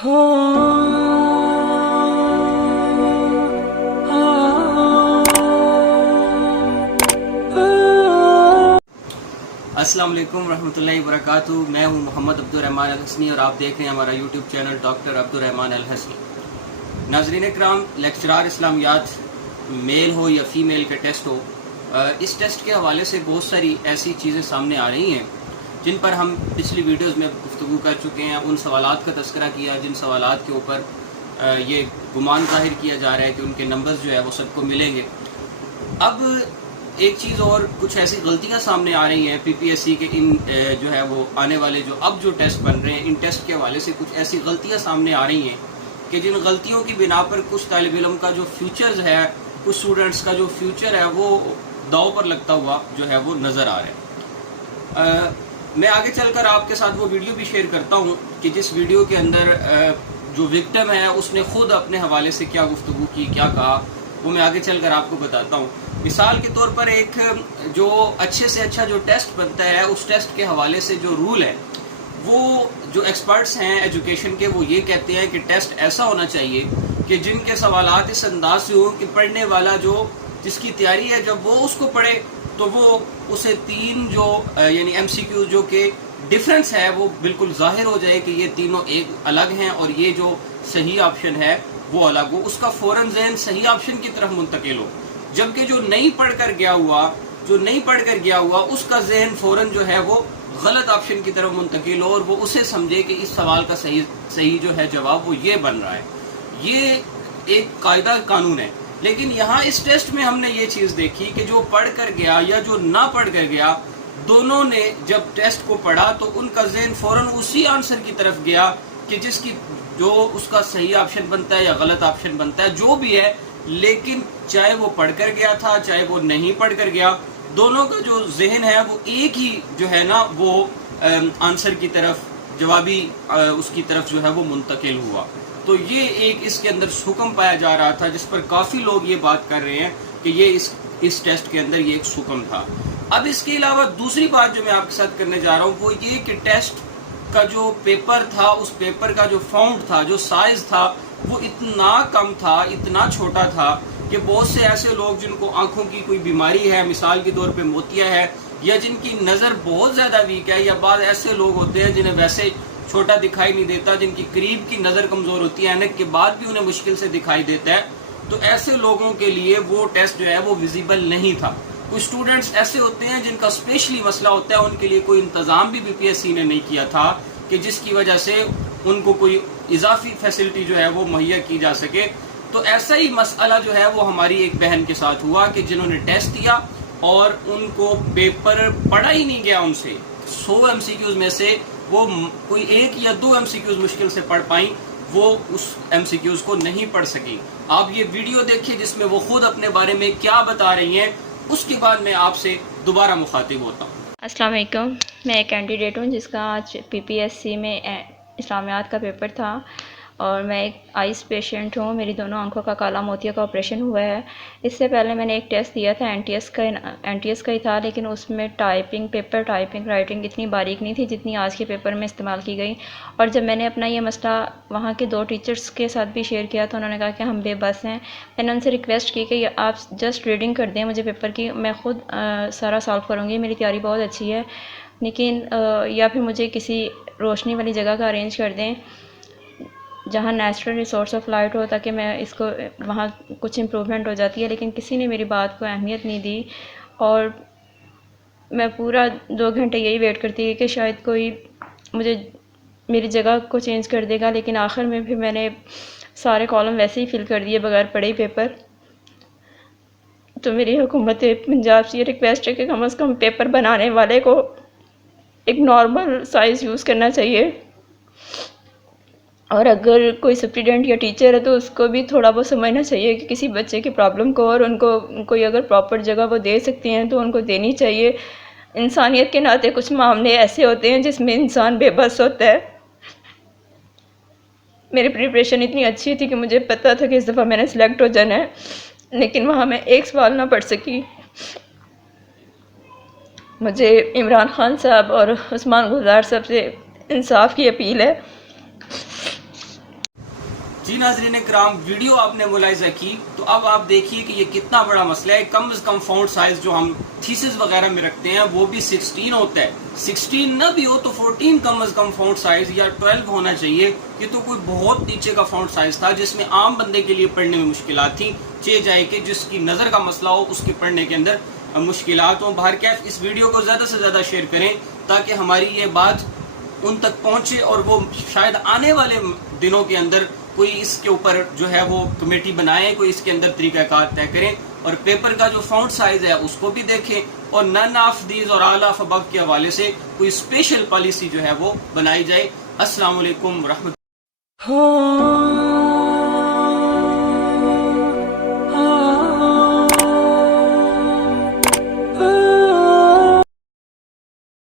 अस्सलाम वालेकुम रहमतुल्लाहि वबरकातुहू। मैं हूं मोहम्मद अब्दुर्रहमान अल-हसनी और आप देख रहे हैं हमारा यूट्यूब चैनल डॉक्टर अब्दुर्रहमान अल-हसनी। नाज़रीन इकराम, लेक्चरार इस्लामियात मेल हो या फ़ीमेल के टेस्ट हो, इस टेस्ट के हवाले से बहुत सारी ऐसी चीज़ें सामने आ रही हैं जिन पर हम पिछली वीडियोज़ में गुफ्तगू कर चुके हैं। उन सवालात का तज़किरा किया जिन सवालात के ऊपर ये गुमान ज़ाहिर किया जा रहा है कि उनके नंबर्स जो है वो सबको मिलेंगे। अब एक चीज़ और, कुछ ऐसी गलतियां सामने आ रही हैं पीपीएससी के इन जो है वो आने वाले जो टेस्ट बन रहे हैं, इन टेस्ट के हवाले से कुछ ऐसी गलतियां सामने आ रही हैं कि जिन गलतियों की बिना पर कुछ तालिब इल्म का जो फ्यूचर्स है, कुछ स्टूडेंट्स का जो फ्यूचर है वो दाव पर लगता हुआ जो है वो नज़र आ रहा है। मैं आगे चलकर आपके साथ वो वीडियो भी शेयर करता हूँ कि जिस वीडियो के अंदर जो विक्टिम है उसने खुद अपने हवाले से क्या गुफ्तगू की, क्या कहा, वो मैं आगे चलकर आपको बताता हूँ। मिसाल के तौर पर एक जो अच्छे से अच्छा जो टेस्ट बनता है, उस टेस्ट के हवाले से जो रूल है, वो जो एक्सपर्ट्स हैं एजुकेशन के, वो ये कहते हैं कि टेस्ट ऐसा होना चाहिए कि जिनके सवालात इस अंदाज से हो कि पढ़ने वाला जो जिसकी तैयारी है, जब वो उसको पढ़े तो वो उसे तीन जो यानी एमसीक्यू जो के डिफरेंस है वो बिल्कुल ज़ाहिर हो जाए कि ये तीनों एक अलग हैं और ये जो सही ऑप्शन है वो अलग हो, उसका फ़ौरन ज़हन सही ऑप्शन की तरफ मुंतकिल हो। जबकि जो नहीं पढ़ कर गया हुआ उसका जहन फ़ौरन जो है वो गलत ऑप्शन की तरफ मुंतकिल हो और वो उसे समझे कि इस सवाल का सही जो है जवाब वो ये बन रहा है। ये एक कायदा कानून है। लेकिन यहाँ इस टेस्ट में हमने ये चीज़ देखी कि जो पढ़ कर गया या जो ना पढ़ कर गया, दोनों ने जब टेस्ट को पढ़ा तो उनका जहन फ़ौरन उसी आंसर की तरफ गया कि जिसकी जो उसका सही ऑप्शन बनता है या गलत ऑप्शन बनता है, जो भी है। लेकिन चाहे वो पढ़ कर गया था, चाहे वो नहीं पढ़ कर गया, दोनों का जो जहन है वो एक ही जो है ना वो आंसर की तरफ, जवाबी उसकी तरफ जो है वो मुंतकिल हुआ। तो ये एक इसके अंदर हुक्म पाया जा रहा था जिस पर काफ़ी लोग ये बात कर रहे हैं कि ये इस टेस्ट के अंदर ये एक हुक्म था। अब इसके अलावा दूसरी बात जो मैं आपके साथ करने जा रहा हूँ वो ये कि टेस्ट का जो पेपर था, उस पेपर का जो फाउंड था, जो साइज था, वो इतना कम था, इतना छोटा था कि बहुत से ऐसे लोग जिनको आंखों की कोई बीमारी है, मिसाल के तौर पे मोतिया है, या जिनकी नज़र बहुत ज़्यादा वीक है, या बाद ऐसे लोग होते हैं जिन्हें वैसे छोटा दिखाई नहीं देता, जिनकी करीब की नज़र कमज़ोर होती है, ऐनक के बाद भी उन्हें मुश्किल से दिखाई देता है, तो ऐसे लोगों के लिए वो टेस्ट जो है वो विजिबल नहीं था। कुछ स्टूडेंट्स ऐसे होते हैं जिनका स्पेशली मसला होता है, उनके लिए कोई इंतज़ाम भी बीपीएससी ने नहीं किया था कि जिसकी वजह से उनको कोई इजाफी फैसिलिटी जो है वो मुहैया की जा सके। तो ऐसा ही मसला जो है वो हमारी एक बहन के साथ हुआ कि जिन्होंने टेस्ट दिया और उनको पेपर पढ़ा ही नहीं गया उनसे। 100 एमसीक्यूज में से वो कोई एक या दो एमसीक्यूज मुश्किल से पढ़ पाई, वो उस एमसीक्यूज को नहीं पढ़ सकी। आप ये वीडियो देखिए जिसमें वो खुद अपने बारे में क्या बता रही हैं, उसके बाद मैं आपसे दोबारा मुखातिब होता हूँ। अस्सलाम वालेकुम, मैं एक कैंडिडेट हूँ जिसका आज पीपीएससी में इस्लामियात का पेपर था और मैं एक आइस पेशेंट हूँ। मेरी दोनों आंखों का काला मोतिया का ऑपरेशन हुआ है। इससे पहले मैंने एक टेस्ट दिया था, एनटीएस का ही था, लेकिन उसमें पेपर टाइपिंग राइटिंग इतनी बारीक नहीं थी जितनी आज के पेपर में इस्तेमाल की गई। और जब मैंने अपना ये मसला वहाँ के 2 टीचर्स के साथ भी शेयर किया तो उन्होंने कहा कि हम बेबस हैं। मैंने उनसे रिक्वेस्ट की कि आप जस्ट रीडिंग कर दें मुझे पेपर की, मैं ख़ुद सारा सॉल्व करूँगी, मेरी तैयारी बहुत अच्छी है, लेकिन या फिर मुझे किसी रोशनी वाली जगह का अरेंज कर दें जहाँ नेचुरल रिसोर्स ऑफ लाइट हो, ताकि मैं इसको वहाँ कुछ इम्प्रूवमेंट हो जाती है। लेकिन किसी ने मेरी बात को अहमियत नहीं दी और मैं पूरा 2 घंटे यही वेट करती है कि शायद कोई मुझे मेरी जगह को चेंज कर देगा। लेकिन आखिर में फिर मैंने सारे कॉलम वैसे ही फिल कर दिए बगैर पढ़े ही पेपर। तो मेरी हुकूमत पंजाब से ये रिक्वेस्ट है कि कम से कम पेपर बनाने वाले को एक नॉर्मल साइज़ यूज़ करना चाहिए, और अगर कोई स्टूडेंट या टीचर है तो उसको भी थोड़ा बहुत समझना चाहिए कि किसी बच्चे की प्रॉब्लम को, और उनको कोई अगर प्रॉपर जगह वो दे सकते हैं तो उनको देनी चाहिए। इंसानियत के नाते कुछ मामले ऐसे होते हैं जिसमें इंसान बेबस होता है। मेरी प्रिपरेशन इतनी अच्छी थी कि मुझे पता था कि इस दफ़ा मैंने सेलेक्ट हो जाना है, लेकिन वहाँ मैं एक सवाल ना पढ़ सकी। मुझे इमरान खान साहब और उस्मान गुलजार साहब से इंसाफ की अपील है جی ناظرین کرام، ویڈیو آپ نے ملاحظہ کی تو اب آپ دیکھیے کہ یہ کتنا بڑا مسئلہ ہے. کم از کم فونٹ سائز جو ہم تھیسس وغیرہ میں رکھتے ہیں وہ بھی 16 ہوتا ہے. 16 نہ بھی ہو تو 14 کم از کم فونٹ سائز یا 12 ہونا چاہیے. یہ تو کوئی بہت نیچے کا فونٹ سائز تھا جس میں عام بندے کے لیے پڑھنے میں مشکلات تھیں. جائے کہ جس کی نظر کا مسئلہ ہو اس کے پڑھنے کے اندر مشکلات ہوں. بہرکیف اس ویڈیو کو زیادہ سے زیادہ شیئر کریں تاکہ ہماری یہ بات ان تک پہنچے اور وہ شاید آنے والے دنوں کے اندر کوئی اس کے اوپر جو ہے وہ کمیٹی بنائے، کوئی اس کے اندر طریقہ کار طے کریں اور پیپر کا جو فونٹ سائز ہے اس کو بھی دیکھیں اور نن آف دیز اور آل آف ابو کے حوالے سے کوئی اسپیشل پالیسی جو ہے وہ بنائی جائے. السلام علیکم ورحمۃ اللہ.